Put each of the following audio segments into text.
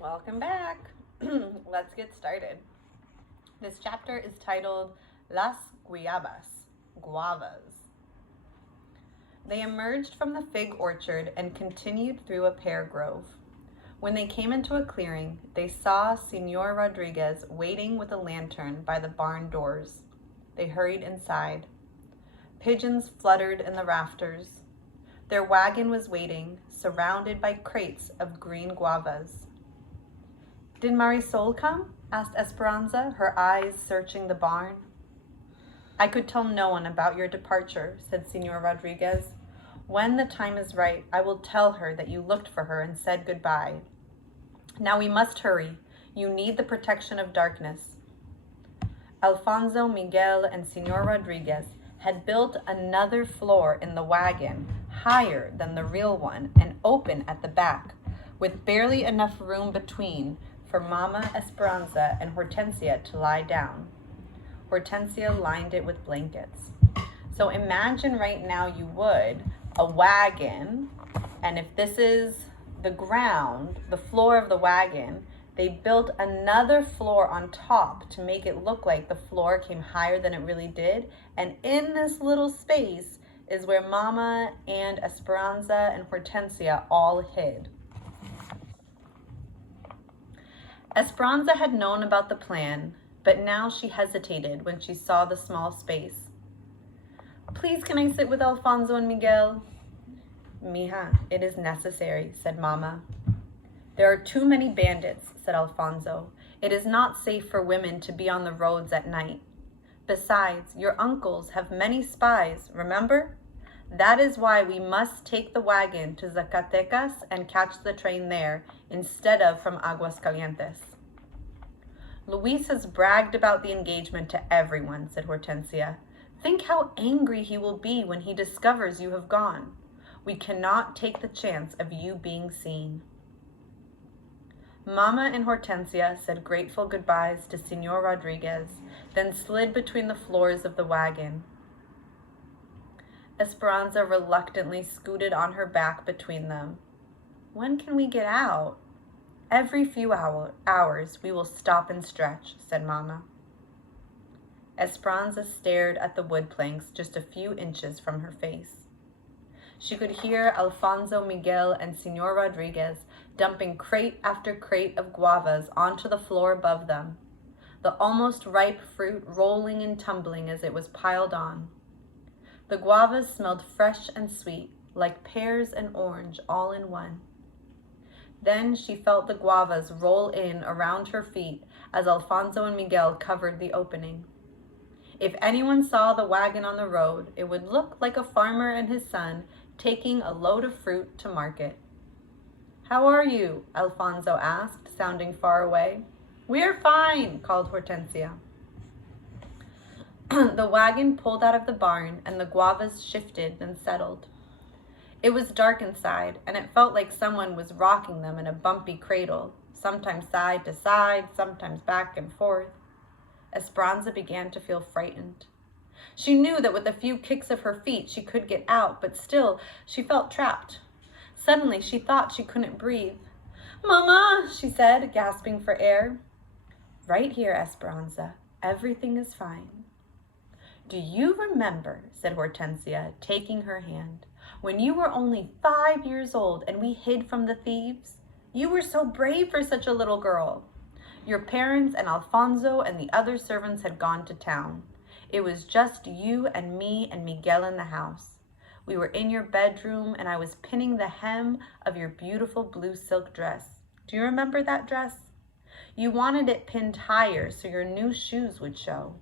Welcome back. Let's get started. This chapter is titled Las Guayabas, Guavas. They emerged from the fig orchard and continued through a pear grove. When they came into a clearing, they saw Señor Rodriguez waiting with a lantern by the barn doors. They hurried inside. Pigeons fluttered in the rafters. Their wagon was waiting, surrounded by crates of green guavas. "Did Marisol come?" asked Esperanza, her eyes searching the barn. "I could tell no one about your departure," said Señor Rodriguez. "When the time is right, I will tell her that you looked for her and said goodbye. Now we must hurry. You need the protection of darkness." Alfonso, Miguel, and Señor Rodriguez had built another floor in the wagon, higher than the real one and open at the back, with barely enough room between for Mama, Esperanza, and Hortensia to lie down. Hortensia lined it with blankets. So imagine right now you would a wagon, and if this is the ground, the floor of the wagon, they built another floor on top to make it look like the floor came higher than it really did. And in this little space is where Mama and Esperanza and Hortensia all hid. Esperanza had known about the plan, but now she hesitated when she saw the small space. "Please, can I sit with Alfonso and Miguel?" "Mija, it is necessary," said Mama. "There are too many bandits," said Alfonso. "It is not safe for women to be on the roads at night. Besides, your uncles have many spies, remember? That is why we must take the wagon to Zacatecas and catch the train there instead of from Aguascalientes." "Luis has bragged about the engagement to everyone," said Hortensia. "Think how angry he will be when he discovers you have gone. We cannot take the chance of you being seen." Mama and Hortensia said grateful goodbyes to Señor Rodriguez, then slid between the floors of the wagon. Esperanza reluctantly scooted on her back between them. "When can we get out?" "Every few hours we will stop and stretch," said Mama. Esperanza stared at the wood planks just a few inches from her face. She could hear Alfonso, Miguel, and Señor Rodriguez dumping crate after crate of guavas onto the floor above them, the almost ripe fruit rolling and tumbling as it was piled on. The guavas smelled fresh and sweet, like pears and orange all in one. Then she felt the guavas roll in around her feet as Alfonso and Miguel covered the opening. If anyone saw the wagon on the road, it would look like a farmer and his son taking a load of fruit to market. "How are you?" Alfonso asked, sounding far away. "We are fine," called Hortensia. The wagon pulled out of the barn and the guavas shifted and settled. It was dark inside, and it felt like someone was rocking them in a bumpy cradle, sometimes side to side, sometimes back and forth. Esperanza began to feel frightened. She knew that with a few kicks of her feet she could get out, but still she felt trapped. Suddenly she thought she couldn't breathe. "Mama," she said, gasping for air. "Right here, Esperanza. Everything is fine." "Do you remember," said Hortensia, taking her hand, "when you were only 5 years old and we hid from the thieves? You were so brave for such a little girl. Your parents and Alfonso and the other servants had gone to town. It was just you and me and Miguel in the house. We were in your bedroom and I was pinning the hem of your beautiful blue silk dress. Do you remember that dress? You wanted it pinned higher so your new shoes would show."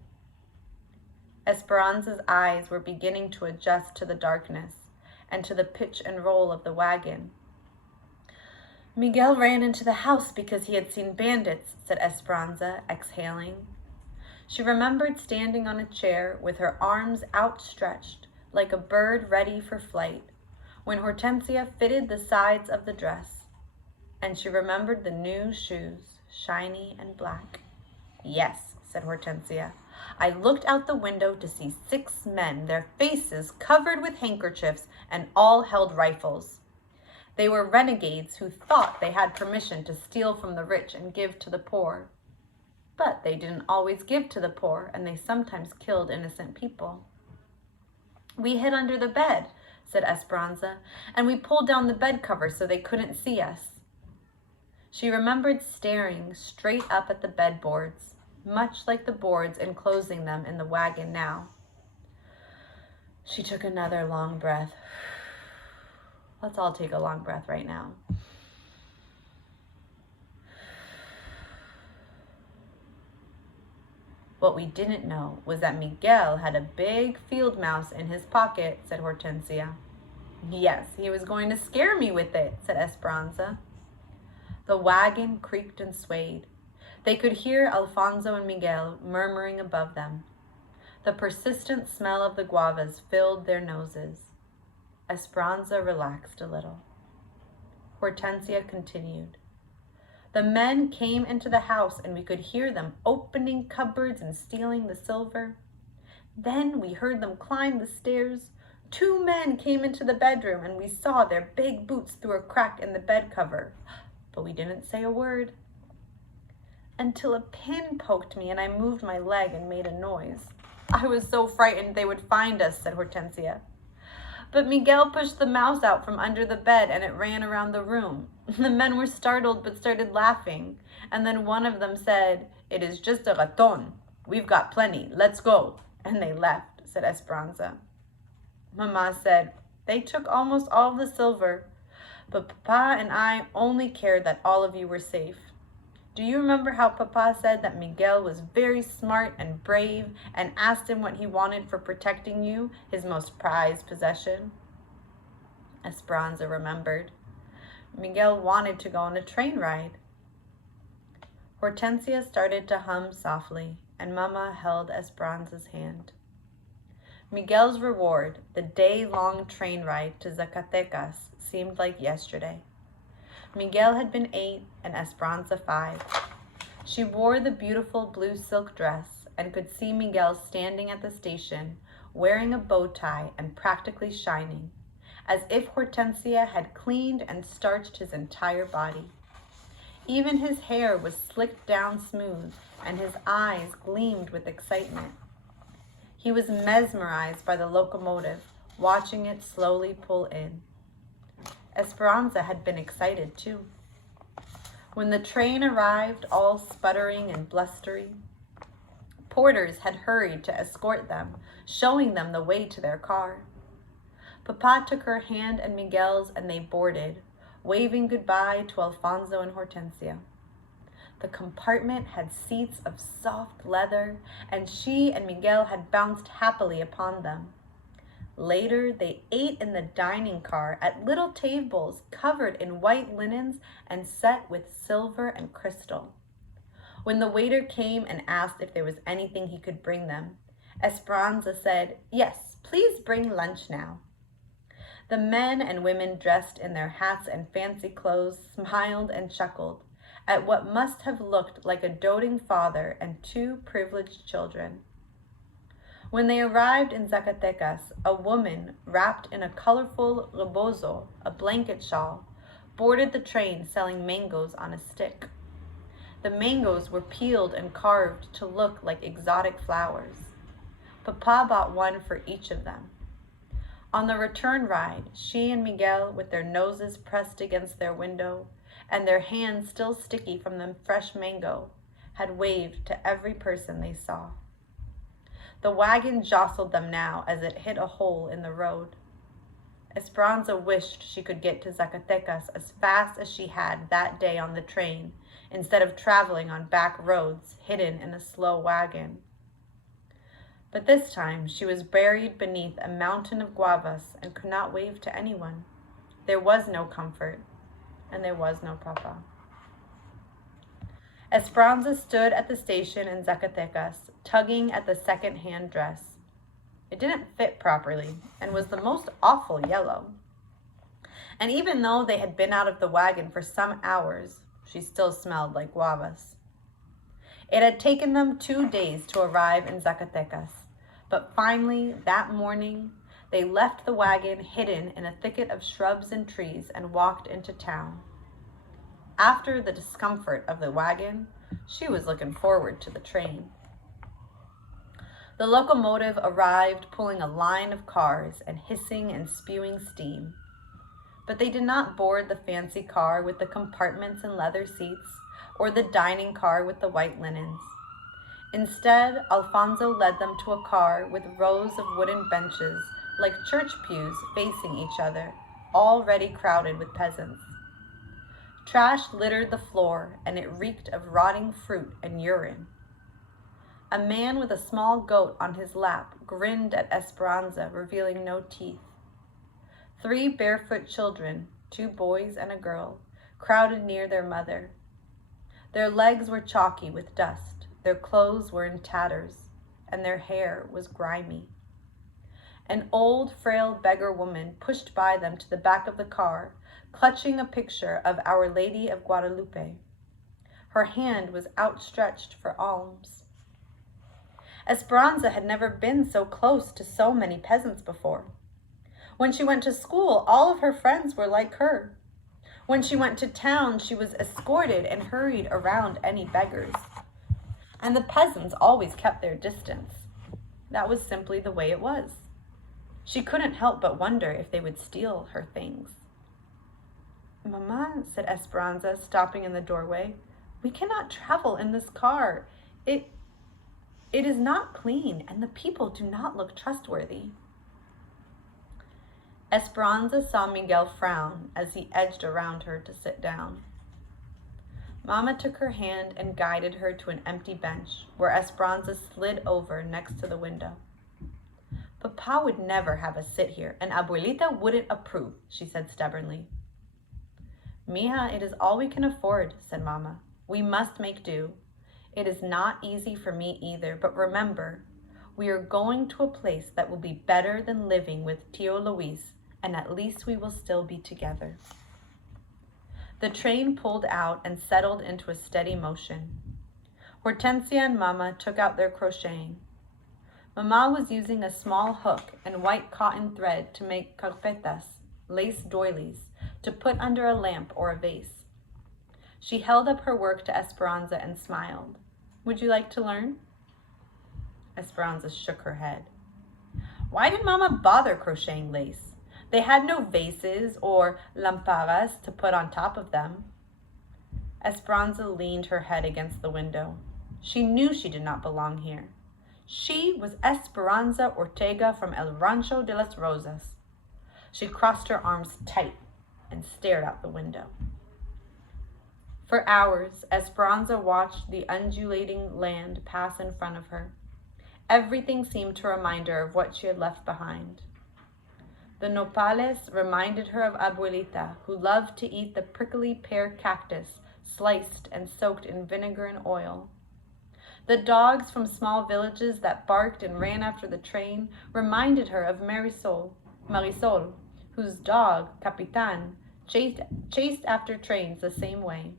Esperanza's eyes were beginning to adjust to the darkness and to the pitch and roll of the wagon. "Miguel ran into the house because he had seen bandits," said Esperanza, exhaling. She remembered standing on a chair with her arms outstretched like a bird ready for flight when Hortensia fitted the sides of the dress. And she remembered the new shoes, shiny and black. "Yes," said Hortensia. "I looked out the window to see 6 men, their faces covered with handkerchiefs, and all held rifles. They were renegades who thought they had permission to steal from the rich and give to the poor. But they didn't always give to the poor, and they sometimes killed innocent people. "We hid under the bed," said Esperanza, "and we pulled down the bed cover so they couldn't see us." She remembered staring straight up at the bedboards, much like the boards enclosing them in the wagon now. She took another long breath. Let's all take a long breath right now. What we didn't know was that Miguel had a big field mouse in his pocket, said Hortensia. "Yes, he was going to scare me with it," said Esperanza. The wagon creaked and swayed. They could hear Alfonso and Miguel murmuring above them. The persistent smell of the guavas filled their noses. Esperanza relaxed a little. Hortensia continued. "The men came into the house and we could hear them opening cupboards and stealing the silver. Then we heard them climb the stairs. 2 men came into the bedroom and we saw their big boots through a crack in the bed cover. But we didn't say a word. Until a pin poked me and I moved my leg and made a noise. I was so frightened they would find us," said Hortensia. "But Miguel pushed the mouse out from under the bed and it ran around the room. The men were startled but started laughing. And then one of them said, 'It is just a raton. We've got plenty. Let's go.' And they left," said Esperanza. Mama said, "They took almost all the silver. But Papa and I only cared that all of you were safe. Do you remember how Papa said that Miguel was very smart and brave and asked him what he wanted for protecting you, his most prized possession?" Esperanza remembered. Miguel wanted to go on a train ride. Hortensia started to hum softly, and Mama held Esperanza's hand. Miguel's reward, the day-long train ride to Zacatecas, seemed like yesterday. Miguel had been 8 and Esperanza 5. She wore the beautiful blue silk dress and could see Miguel standing at the station, wearing a bow tie and practically shining, as if Hortensia had cleaned and starched his entire body. Even his hair was slicked down smooth and his eyes gleamed with excitement. He was mesmerized by the locomotive, watching it slowly pull in. Esperanza had been excited too. When the train arrived, all sputtering and blustery, porters had hurried to escort them, showing them the way to their car. Papa took her hand and Miguel's and they boarded, waving goodbye to Alfonso and Hortensia. The compartment had seats of soft leather, and she and Miguel had bounced happily upon them. Later, they ate in the dining car at little tables covered in white linens and set with silver and crystal. When the waiter came and asked if there was anything he could bring them, Esperanza said, "Yes, please bring lunch now." The men and women dressed in their hats and fancy clothes smiled and chuckled at what must have looked like a doting father and 2 privileged children. When they arrived in Zacatecas, a woman wrapped in a colorful rebozo, a blanket shawl, boarded the train selling mangoes on a stick. The mangoes were peeled and carved to look like exotic flowers. Papa bought one for each of them. On the return ride, she and Miguel, with their noses pressed against their window and their hands still sticky from the fresh mango, had waved to every person they saw. The wagon jostled them now as it hit a hole in the road. Esperanza wished she could get to Zacatecas as fast as she had that day on the train, instead of traveling on back roads hidden in a slow wagon. But this time she was buried beneath a mountain of guavas and could not wave to anyone. There was no comfort, and there was no Papa. Esperanza stood at the station in Zacatecas, tugging at the second-hand dress. It didn't fit properly and was the most awful yellow. And even though they had been out of the wagon for some hours, she still smelled like guavas. It had taken them 2 days to arrive in Zacatecas, but finally, that morning, They left the wagon hidden in a thicket of shrubs and trees and walked into town. After the discomfort of the wagon, she was looking forward to the train. The locomotive arrived pulling a line of cars and hissing and spewing steam. But they did not board the fancy car with the compartments and leather seats, or the dining car with the white linens. Instead, Alfonso led them to a car with rows of wooden benches, like church pews facing each other, already crowded with peasants. Trash littered the floor, and it reeked of rotting fruit and urine. A man with a small goat on his lap grinned at Esperanza, revealing no teeth. 3 barefoot children, 2 boys and a girl, crowded near their mother. Their legs were chalky with dust, their clothes were in tatters, and their hair was grimy. An old, frail beggar woman pushed by them to the back of the car, clutching a picture of Our Lady of Guadalupe. Her hand was outstretched for alms. Esperanza had never been so close to so many peasants before. When she went to school, all of her friends were like her. When she went to town, she was escorted and hurried around any beggars. And the peasants always kept their distance. That was simply the way it was. She couldn't help but wonder if they would steal her things. "Mama," said Esperanza, stopping in the doorway, "we cannot travel in this car. It is not clean, and the people do not look trustworthy." Esperanza saw Miguel frown as he edged around her to sit down. Mama took her hand and guided her to an empty bench, where Esperanza slid over next to the window. "Papa would never have us sit here, and Abuelita wouldn't approve," she said stubbornly. "Mija, it is all we can afford," said Mama. "We must make do. It is not easy for me either, but remember, we are going to a place that will be better than living with Tio Luis, and at least we will still be together." The train pulled out and settled into a steady motion. Hortensia and Mama took out their crocheting. Mama was using a small hook and white cotton thread to make carpetas, lace doilies, to put under a lamp or a vase. She held up her work to Esperanza and smiled. "Would you like to learn?" Esperanza shook her head. Why did Mama bother crocheting lace? They had no vases or lamparas to put on top of them. Esperanza leaned her head against the window. She knew she did not belong here. She was Esperanza Ortega from El Rancho de las Rosas. She crossed her arms tight and stared out the window. For hours, Esperanza watched the undulating land pass in front of her. Everything seemed to remind her of what she had left behind. The nopales reminded her of Abuelita, who loved to eat the prickly pear cactus, sliced and soaked in vinegar and oil. The dogs from small villages that barked and ran after the train reminded her of Marisol, whose dog, Capitan, chased after trains the same way.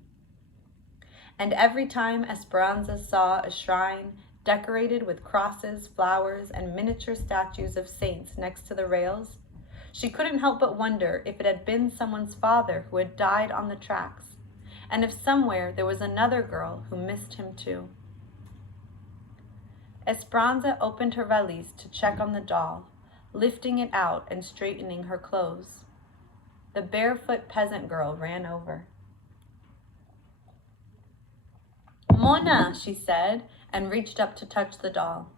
And every time Esperanza saw a shrine decorated with crosses, flowers, and miniature statues of saints next to the rails, she couldn't help but wonder if it had been someone's father who had died on the tracks, and if somewhere there was another girl who missed him too. Esperanza opened her valise to check on the doll, lifting it out and straightening her clothes. The barefoot peasant girl ran over. "Mona," she said, and reached up to touch the doll.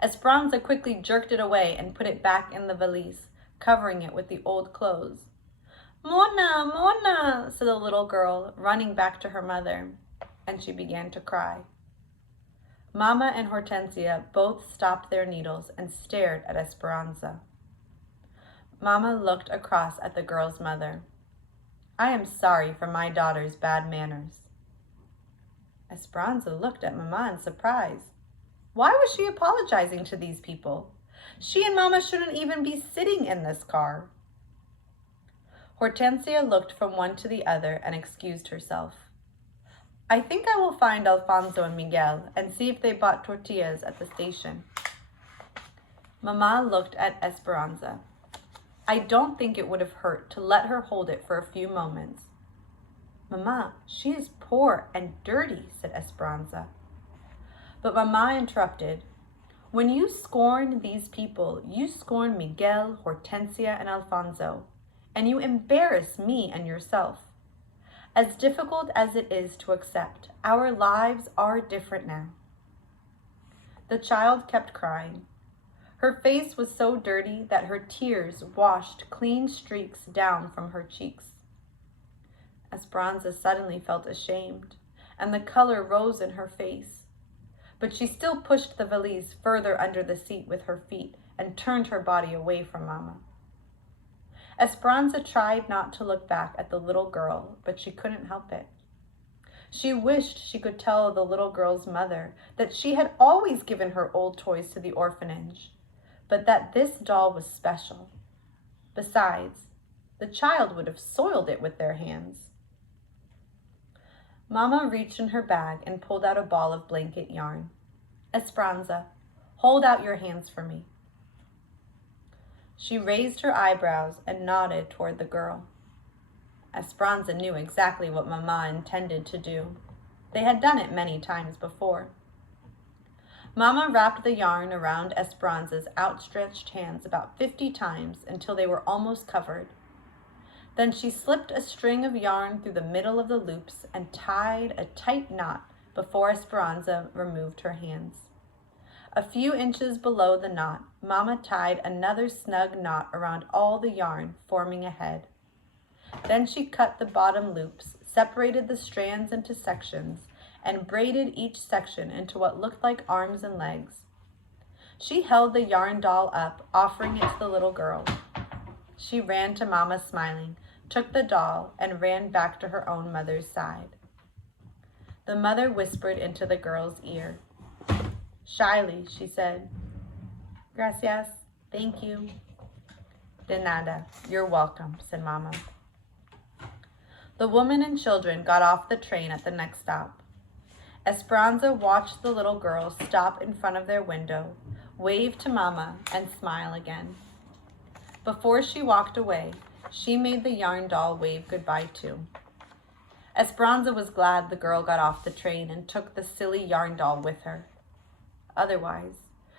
Esperanza quickly jerked it away and put it back in the valise, covering it with the old clothes. "Mona, Mona," said the little girl, running back to her mother, and she began to cry. Mama and Hortensia both stopped their needles and stared at Esperanza. Mama looked across at the girl's mother. "I am sorry for my daughter's bad manners." Esperanza looked at Mama in surprise. Why was she apologizing to these people? She and Mama shouldn't even be sitting in this car. Hortensia looked from one to the other and excused herself. "I think I will find Alfonso and Miguel and see if they bought tortillas at the station." Mama looked at Esperanza. I don't think it would have hurt to let her hold it for a few moments. Mama, she is poor and dirty, said Esperanza. But Mama interrupted. When you scorn these people, you scorn Miguel, Hortensia, and Alfonso, and you embarrass me and yourself. As difficult as it is to accept, our lives are different now. The child kept crying. Her face was so dirty that her tears washed clean streaks down from her cheeks. Esperanza suddenly felt ashamed, and the color rose in her face. But she still pushed the valise further under the seat with her feet and turned her body away from Mama. Esperanza tried not to look back at the little girl, but she couldn't help it. She wished she could tell the little girl's mother that she had always given her old toys to the orphanage, but that this doll was special. Besides, the child would have soiled it with their hands. Mama reached in her bag and pulled out a ball of blanket yarn. Esperanza, hold out your hands for me. She raised her eyebrows and nodded toward the girl. Esperanza knew exactly what Mama intended to do. They had done it many times before. Mama wrapped the yarn around Esperanza's outstretched hands about 50 times until they were almost covered. Then she slipped a string of yarn through the middle of the loops and tied a tight knot before Esperanza removed her hands. A few inches below the knot, Mama tied another snug knot around all the yarn, forming a head. Then she cut the bottom loops, separated the strands into sections, and braided each section into what looked like arms and legs. She held the yarn doll up, offering it to the little girl. She ran to Mama smiling, took the doll, and ran back to her own mother's side. The mother whispered into the girl's ear. Shyly, she said, Gracias, thank you. De nada, you're welcome, said Mama. The woman and children got off the train at the next stop. Esperanza watched the little girl stop in front of their window, wave to Mama, and smile again. Before she walked away, she made the yarn doll wave goodbye too. Esperanza was glad the girl got off the train and took the silly yarn doll with her. Otherwise,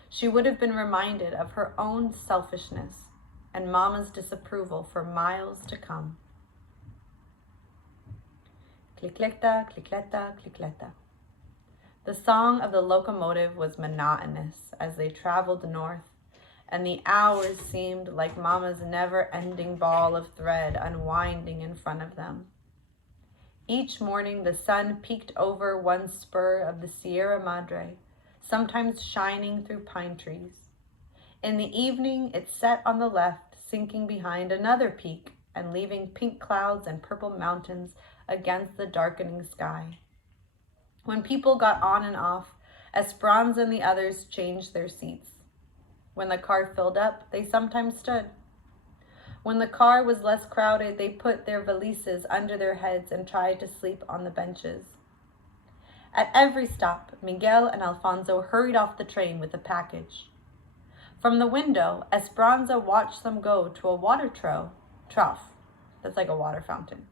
she would have been reminded of her own selfishness and Mama's disapproval for miles to come. Clicleta, clicleta, clicleta. The song of the locomotive was monotonous as they traveled north, and the hours seemed like Mama's never-ending ball of thread unwinding in front of them. Each morning the sun peeked over one spur of the Sierra Madre, sometimes shining through pine trees. In the evening it set on the left, sinking behind another peak and leaving pink clouds and purple mountains against the darkening sky. When people got on and off, Esperanza and the others changed their seats. When the car filled up, they sometimes stood. When the car was less crowded, they put their valises under their heads and tried to sleep on the benches. At every stop, Miguel and Alfonso hurried off the train with a package. From the window, Esperanza watched them go to a water trough, that's like a water fountain,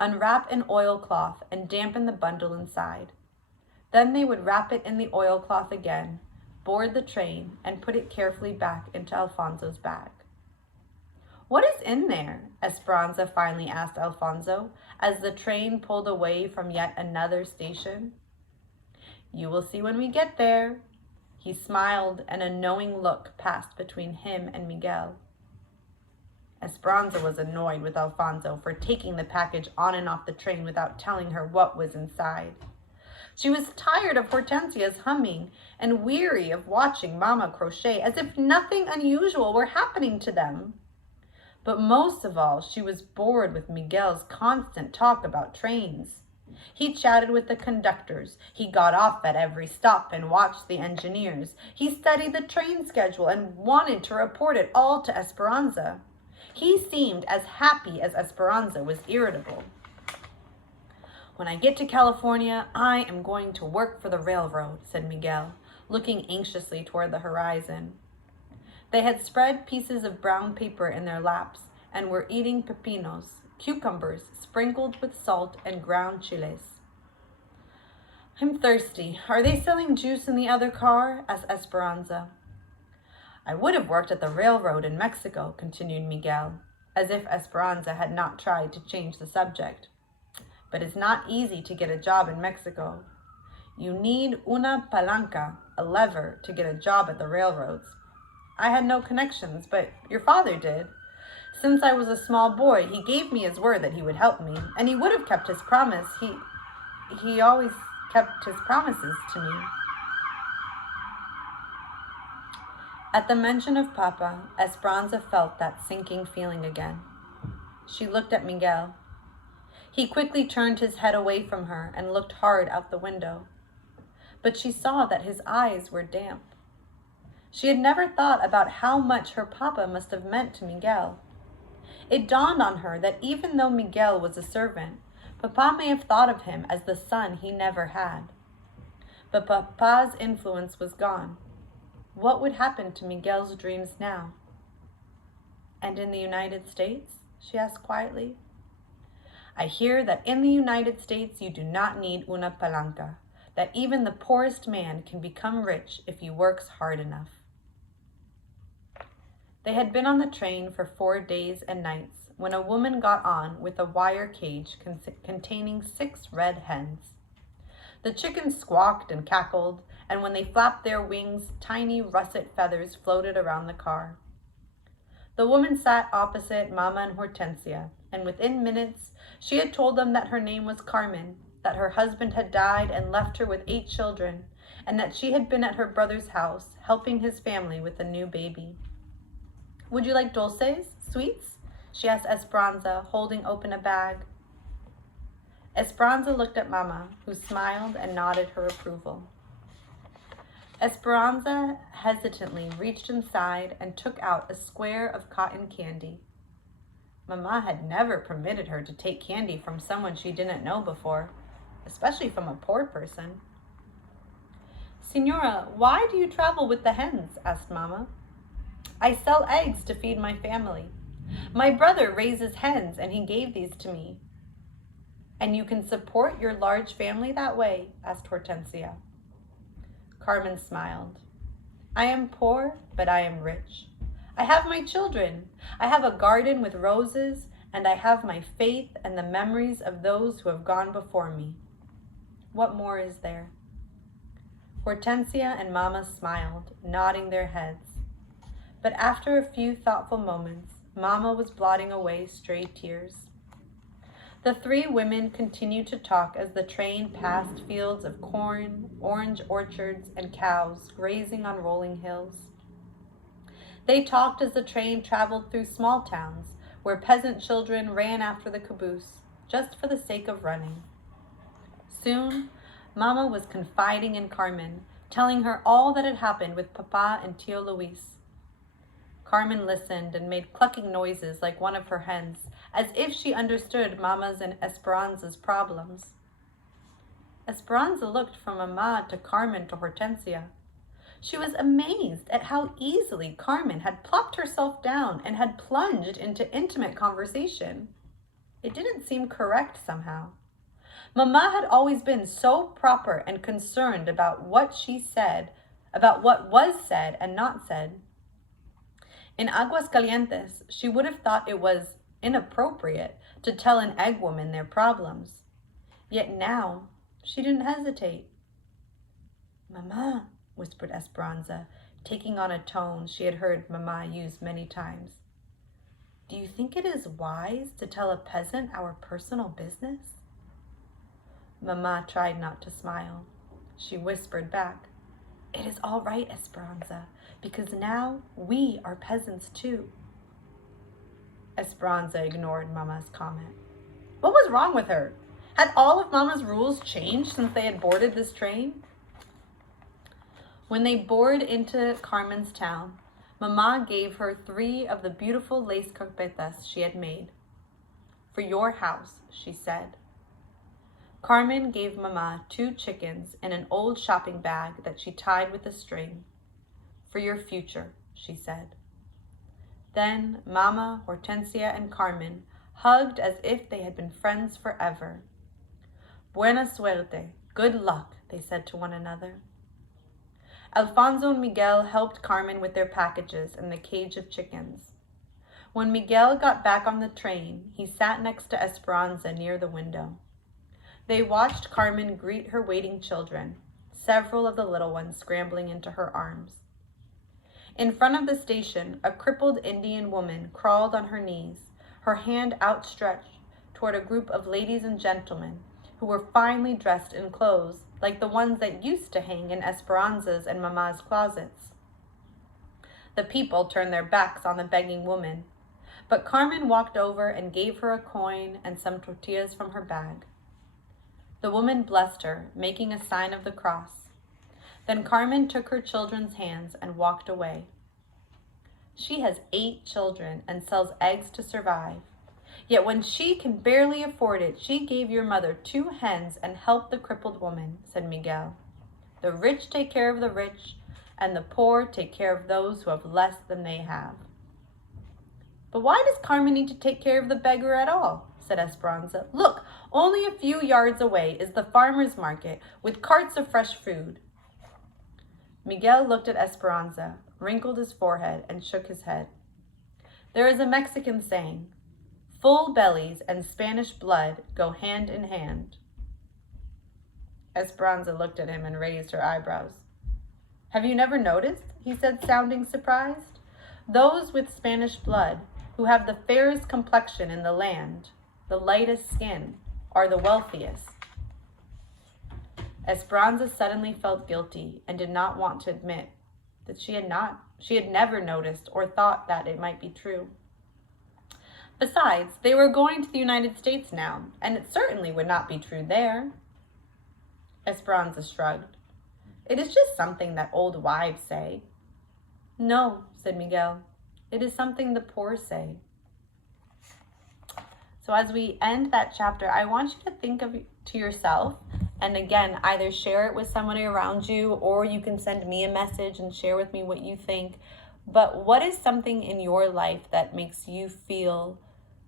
unwrap an oilcloth and dampen the bundle inside. Then they would wrap it in the oilcloth again, board the train, and put it carefully back into Alfonso's bag. What is in there? Esperanza finally asked Alfonso as the train pulled away from yet another station. You will see when we get there. He smiled, and a knowing look passed between him and Miguel. Esperanza was annoyed with Alfonso for taking the package on and off the train without telling her what was inside. She was tired of Hortensia's humming and weary of watching Mama crochet as if nothing unusual were happening to them. But most of all, she was bored with Miguel's constant talk about trains. He chatted with the conductors. He got off at every stop and watched the engineers. He studied the train schedule and wanted to report it all to Esperanza. He seemed as happy as Esperanza was irritable. When I get to California, I am going to work for the railroad, said Miguel, looking anxiously toward the horizon. They had spread pieces of brown paper in their laps and were eating pepinos, cucumbers sprinkled with salt and ground chiles. "I'm thirsty. Are they selling juice in the other car?" asked Esperanza. "I would have worked at the railroad in Mexico," continued Miguel, as if Esperanza had not tried to change the subject. "But it's not easy to get a job in Mexico. You need una palanca, a lever, to get a job at the railroads. I had no connections, but your father did. Since I was a small boy, he gave me his word that he would help me, and he would have kept his promise. He always kept his promises to me." At the mention of Papa, Esperanza felt that sinking feeling again. She looked at Miguel. He quickly turned his head away from her and looked hard out the window. But she saw that his eyes were damp. She had never thought about how much her papa must have meant to Miguel. It dawned on her that even though Miguel was a servant, Papa may have thought of him as the son he never had. But Papa's influence was gone. What would happen to Miguel's dreams now? "And in the United States?" she asked quietly. "I hear that in the United States you do not need una palanca, that even the poorest man can become rich if he works hard enough." They had been on the train for 4 days and nights when a woman got on with a wire cage containing 6 red hens. The chickens squawked and cackled, and when they flapped their wings, tiny russet feathers floated around the car. The woman sat opposite Mama and Hortensia, and within minutes she had told them that her name was Carmen, that her husband had died and left her with 8 children, and that she had been at her brother's house helping his family with a new baby. "Would you like dulces, sweets?" she asked Esperanza, holding open a bag. Esperanza looked at Mama, who smiled and nodded her approval. Esperanza hesitantly reached inside and took out a square of cotton candy. Mama had never permitted her to take candy from someone she didn't know before, especially from a poor person. "Signora, why do you travel with the hens?" asked Mama. "I sell eggs to feed my family. My brother raises hens and he gave these to me." "And you can support your large family that way?" asked Hortensia. Carmen smiled. "I am poor, but I am rich. I have my children. I have a garden with roses, and I have my faith and the memories of those who have gone before me. What more is there?" Hortensia and Mama smiled, nodding their heads. But after a few thoughtful moments, Mama was blotting away stray tears. The 3 women continued to talk as the train passed fields of corn, orange orchards, and cows grazing on rolling hills. They talked as the train traveled through small towns where peasant children ran after the caboose, just for the sake of running. Soon, Mama was confiding in Carmen, telling her all that had happened with Papa and Tio Luis. Carmen listened and made clucking noises like one of her hens, as if she understood Mama's and Esperanza's problems. Esperanza looked from Mama to Carmen to Hortensia. She was amazed at how easily Carmen had plopped herself down and had plunged into intimate conversation. It didn't seem correct somehow. Mama had always been so proper and concerned about what she said, about what was said and not said. In Aguascalientes, she would have thought it was inappropriate to tell an egg woman their problems. Yet now, she didn't hesitate. "Mama," whispered Esperanza, taking on a tone she had heard Mama use many times. "Do you think it is wise to tell a peasant our personal business?" Mama tried not to smile. She whispered back, "It is all right, Esperanza, because now we are peasants too." Esperanza ignored Mama's comment. What was wrong with her? Had all of Mama's rules changed since they had boarded this train? When they boarded into Carmen's town, Mama gave her 3 of the beautiful lace carpetas she had made. "For your house," she said. Carmen gave Mama 2 chickens and an old shopping bag that she tied with a string. "For your future," she said. Then Mama, Hortensia, and Carmen hugged as if they had been friends forever. Buena suerte, good luck, they said to one another. Alfonso and Miguel helped Carmen with their packages and the cage of chickens. When Miguel got back on the train, he sat next to Esperanza near the window. They watched Carmen greet her waiting children, several of the little ones scrambling into her arms. In front of the station, a crippled Indian woman crawled on her knees, her hand outstretched toward a group of ladies and gentlemen who were finely dressed in clothes like the ones that used to hang in Esperanza's and Mama's closets. The people turned their backs on the begging woman, but Carmen walked over and gave her a coin and some tortillas from her bag. The woman blessed her, making a sign of the cross. Then Carmen took her children's hands and walked away. She has 8 children and sells eggs to survive. Yet when she can barely afford it, she gave your mother 2 hens and helped the crippled woman, said Miguel. The rich take care of the rich, and the poor take care of those who have less than they have. But why does Carmen need to take care of the beggar at all? Said Esperanza. Look, only a few yards away is the farmer's market with carts of fresh food. Miguel looked at Esperanza, wrinkled his forehead, and shook his head. There is a Mexican saying, full bellies and Spanish blood go hand in hand. Esperanza looked at him and raised her eyebrows. Have you never noticed? He said, sounding surprised. Those with Spanish blood, who have the fairest complexion in the land, the lightest skin, are the wealthiest. Esperanza suddenly felt guilty and did not want to admit that she had never noticed or thought that it might be true. Besides, they were going to the United States now, and it certainly would not be true there. Esperanza shrugged. It is just something that old wives say. No, said Miguel. It is something the poor say. So as we end that chapter, I want you to think to yourself, and again, either share it with somebody around you, or you can send me a message and share with me what you think. But what is something in your life that makes you feel,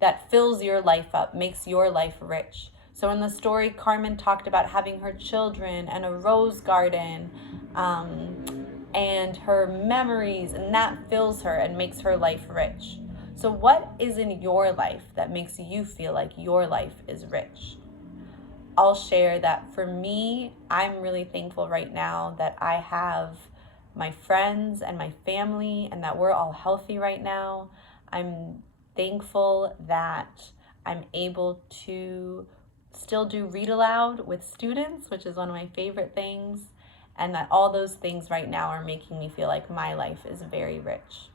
that fills your life up, makes your life rich? So in the story, Carmen talked about having her children and a rose garden and her memories, and that fills her and makes her life rich. So what is in your life that makes you feel like your life is rich? I'll share that for me, I'm really thankful right now that I have my friends and my family and that we're all healthy right now. I'm thankful that I'm able to still do read aloud with students, which is one of my favorite things, and that all those things right now are making me feel like my life is very rich.